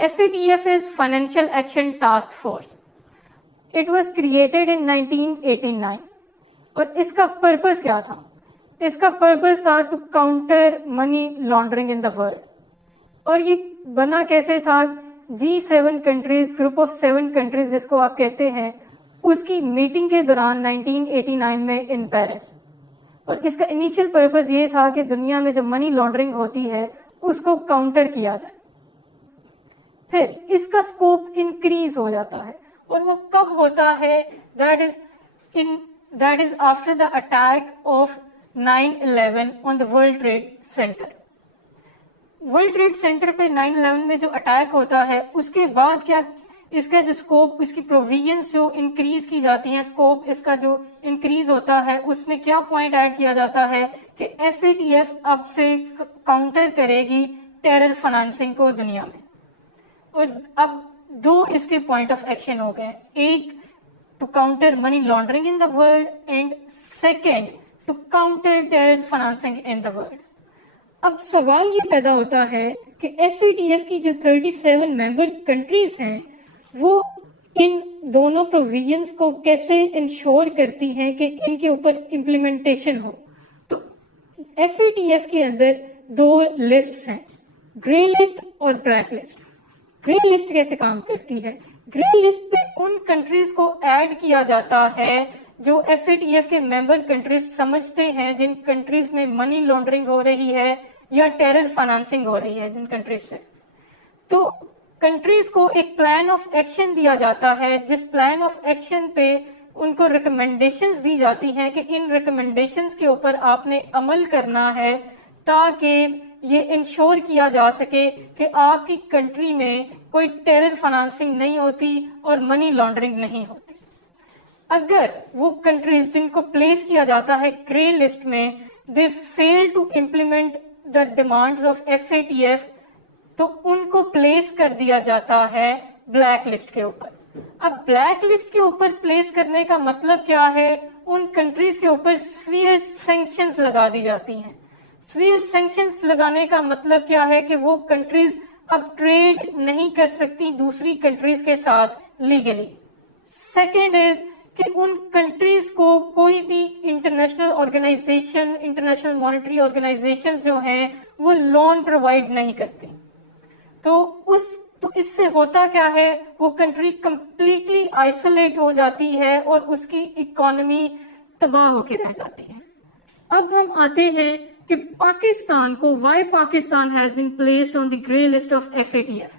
FATF is Financial Action Task Force. It was created in 1989. اور اس کا purpose کیا تھا؟ اس کا پرپز تھا to counter money laundering in the world. اور یہ بنا کیسے تھا؟ G7 countries, group of 7 countries جس کو آپ کہتے ہیں، اس کی میٹنگ کے دوران 1989 میں ان پیرس. اور اس کا انیشیل پرپز یہ تھا کہ دنیا میں جو منی لانڈرنگ ہوتی ہے اس کو کاؤنٹر کیا جائے. پھر اس کا اسکوپ انکریز ہو جاتا ہے، اور وہ کب ہوتا ہے؟ That is after the attack of 9/11 on the World Trade Center. World Trade Center پہ 9/11 میں جو اٹیک ہوتا ہے، اس کے بعد کیا اس کا جو اسکوپ، اس کی پروویژنس جو انکریز کی جاتی ہیں، اسکوپ اس کا جو انکریز ہوتا ہے، اس میں کیا پوائنٹ ایڈ کیا جاتا ہے کہ FATF اب سے کاؤنٹر کرے گی ٹیرر فنانسنگ کو دنیا میں. اور اب دو اس کے پوائنٹ آف ایکشن ہو گئے، ایک to counter money laundering in the world and second to counter terror financing in the world. اب سوال یہ پیدا ہوتا ہے کہ FATF کی جو 37 ممبر کنٹریز ہیں وہ ان دونوں پروویژنس کو کیسے انشور کرتی ہیں کہ ان کے اوپر امپلیمنٹیشن ہو. تو FATF کے اندر دو لسٹس ہیں، گرے لسٹ اور بلیک لسٹ. گرے لسٹ کیسے کام کرتی ہے؟ گرے لسٹ پہ ان کنٹریز کو ایڈ کیا جاتا ہے جو FATF کے ممبر کنٹریز سمجھتے ہیں جن کنٹریز میں منی لانڈرنگ ہو رہی ہے یا ٹیرر فنانسنگ ہو رہی ہے جن کنٹریز سے. تو کنٹریز کو ایک پلان آف ایکشن دیا جاتا ہے، جس پلان آف ایکشن پہ ان کو ریکمنڈیشنز دی جاتی ہیں کہ ان ریکمنڈیشنز کے اوپر آپ نے عمل کرنا ہے تاکہ یہ انشور کیا جا سکے کہ آپ کی کنٹری میں کوئی ٹیرر فنانسنگ نہیں ہوتی اور منی لانڈرنگ نہیں ہوتی. اگر وہ کنٹریز جن کو پلیس کیا جاتا ہے گرے لسٹ میں، they fail to implement the demands of FATF، تو ان کو پلیس کر دیا جاتا ہے بلیک لسٹ کے اوپر. اب بلیک لسٹ کے اوپر پلیس کرنے کا مطلب کیا ہے؟ ان کنٹریز کے اوپر سیویئر سینکشنز لگا دی جاتی ہیں. سیویئر سینکشنز لگانے کا مطلب کیا ہے کہ وہ کنٹریز اب ٹریڈ نہیں کر سکتی دوسری کنٹریز کے ساتھ لیگلی. سیکنڈ از کہ ان کنٹریز کو کوئی بھی international organization, international monetary organization جو ہیں وہ لون پرووائڈ نہیں کرتی. تو اس سے ہوتا کیا ہے؟ وہ کنٹری کمپلیٹلی آئسولیٹ ہو جاتی ہے اور اس کی اکانومی تباہ ہو کے رہ جاتی ہے. اب ہم آتے ہیں کہ پاکستان کو why Pakistan has been placed on the grey list of FATF.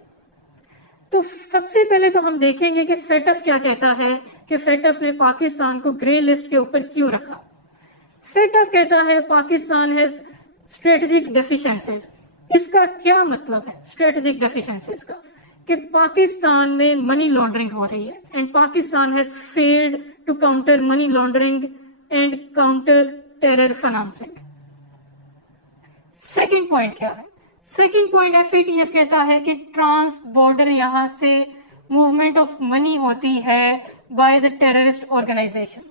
تو سب سے پہلے تو ہم دیکھیں گے کہ FATF کیا کہتا ہے کہ FATF نے پاکستان کو گرے لسٹ کے اوپر کیوں رکھا. FATF کہتا ہے پاکستان ہیز اسٹریٹجک ڈیفیشنسیز. اس کا کیا مطلب ہے اسٹریٹجک ڈیفیشنسیز کا؟ کہ پاکستان میں منی لانڈرنگ ہو رہی ہے and Pakistan has failed to counter money laundering and counter terror financing. Second point کیا ہے؟ سیکنڈ پوائنٹ FATF کہتا ہے کہ ٹرانس بارڈر یہاں سے موومنٹ آف منی ہوتی ہے by the terrorist organization.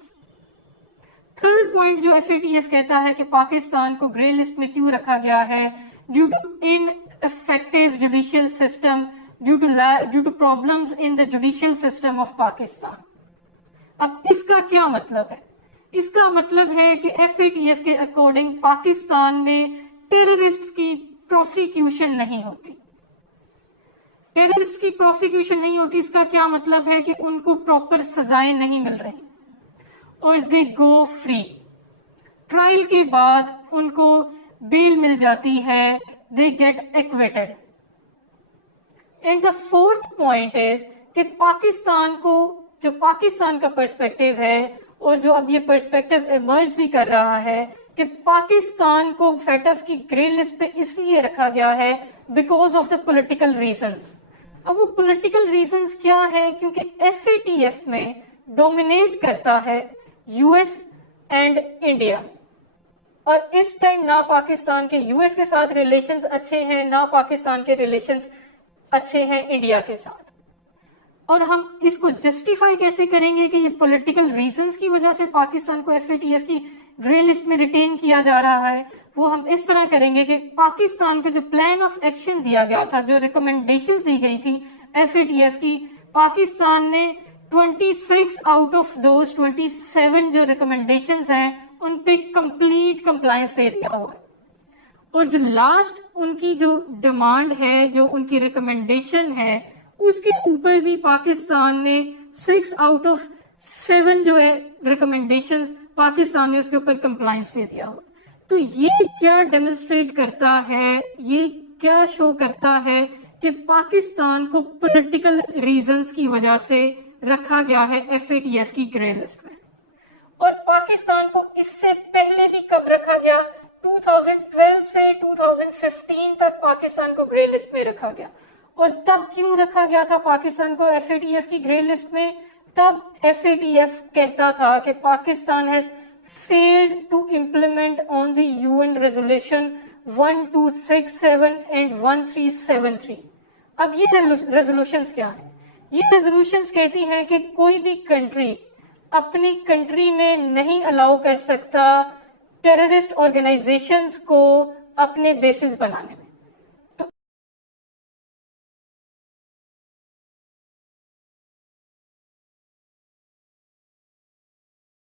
Third point جو FATF کہتا ہے کہ پاکستان کو گرے لسٹ میں کیوں رکھا گیا ہے؟ Due to ineffective judicial system, due to problems in the judicial system of Pakistan. اب اس کا کیا مطلب ہے؟ اس کا مطلب ہے کہ FATF کے اکارڈنگ پاکستان میں ٹیررسٹ کی پروسیکیوشن نہیں ہوتی. ٹیررسٹ کی پروسیکیوشن نہیں ہوتی، اس کا کیا مطلب ہے کہ ان کو پراپر سزائیں نہیں مل رہی اور دے گو فری. ٹرائل کے بعد ان کو بیل مل جاتی ہے، they get acquitted. And the fourth point is کہ پاکستان کو، جو پاکستان کا پرسپیکٹو ہے اور جو اب یہ پرسپیکٹو ایمرج بھی کر رہا ہے کہ پاکستان کو FATF کی گرے لسٹ پہ اس لیے رکھا گیا ہے because of the political reasons. اب وہ پولیٹیکل ریزنز کیا ہے؟ کیونکہ FATF میں ڈومینیٹ کرتا ہے US اینڈ انڈیا، اور اس ٹائم نہ پاکستان کے US کے ساتھ ریلیشنز اچھے ہیں، نہ پاکستان کے ریلیشنز اچھے ہیں انڈیا کے ساتھ. اور ہم اس کو جسٹیفائی کیسے کریں گے کہ یہ پولیٹیکل ریزنز کی وجہ سے پاکستان کو FATF کی گرے لسٹ میں ریٹین کیا جا رہا ہے وہ ہم اس طرح کریں گے کہ پاکستان کو جو پلان آف ایکشن دیا گیا تھا, جو ریکمنڈیشنز دی گئی تھی FATF کی, پاکستان نے 26 آؤٹ آف دوز 27 جو ریکمنڈیشنز ہیں ان پہ کمپلیٹ کمپلائنس دے دیا ہوا ہے. اور جو لاسٹ ان کی جو ڈیمانڈ ہے, جو ان کی ریکمنڈیشن ہے, اس کے اوپر بھی پاکستان نے 6 آؤٹ آف 7 جو ہے ریکمنڈیشنز پاکستان نے اس کے اوپر کمپلائنس دے دیا ہوا. تو یہ کیا ڈیمونسٹریٹ کرتا ہے, یہ کیا شو کرتا ہے کہ پاکستان کو پولیٹیکل ریزنز کی وجہ سے رکھا گیا ہے FATF کی گرے لسٹ میں. اور پاکستان کو اس سے پہلے بھی کب رکھا گیا, 2012 سے 2015 تک پاکستان کو گرے لسٹ میں رکھا گیا. اور تب کیوں رکھا گیا تھا پاکستان کو FATF کی گرے لسٹ میں؟ تب FATF کہتا تھا کہ Pakistan has failed to implement on the UN resolution 1267 and 1373. اب یہ ریزولوشنز کیا ہیں؟ یہ ریزولوشنز کہتی ہیں کہ کوئی بھی کنٹری اپنی کنٹری میں نہیں الاؤ کر سکتا ٹیررسٹ آرگنائزیشنز کو اپنے بیسز بنانے میں.